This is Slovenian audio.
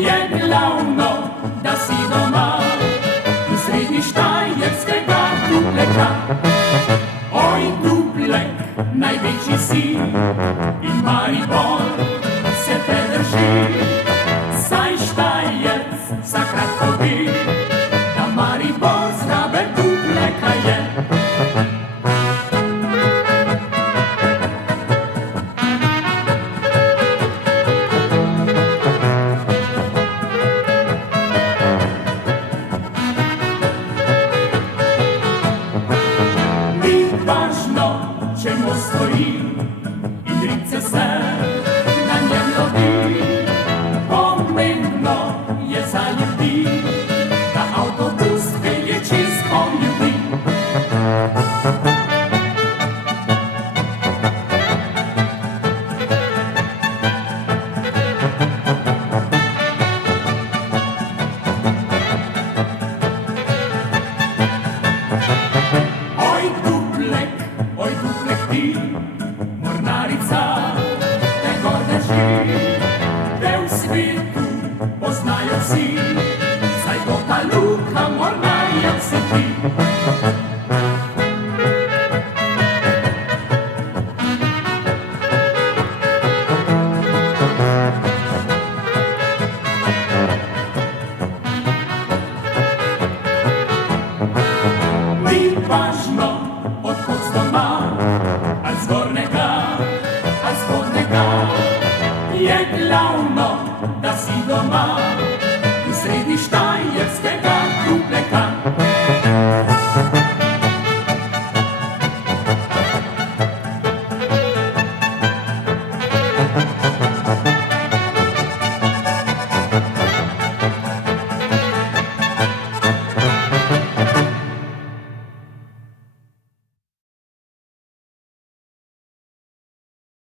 je glavno, da si doma, v sredi štajerskega Dupleka. Oj, Duplek, največji si in Maribor se te drži, saj Štajerc vsakrat pove, da Maribor zraven Dupleka je. Važno, če most stoji in rice se na njem lovi. Pomembno je za ljudi, da avtobus pelje čez pol ljudi. Oj, Duplek ti, mornarica, te gor drži, te v svetu poznajo vsi, saj to ta Luka mornarjev si ti. Ni važno, odkot z doma, ali z gornjega, ali z spodnjega, je glavno, da si doma.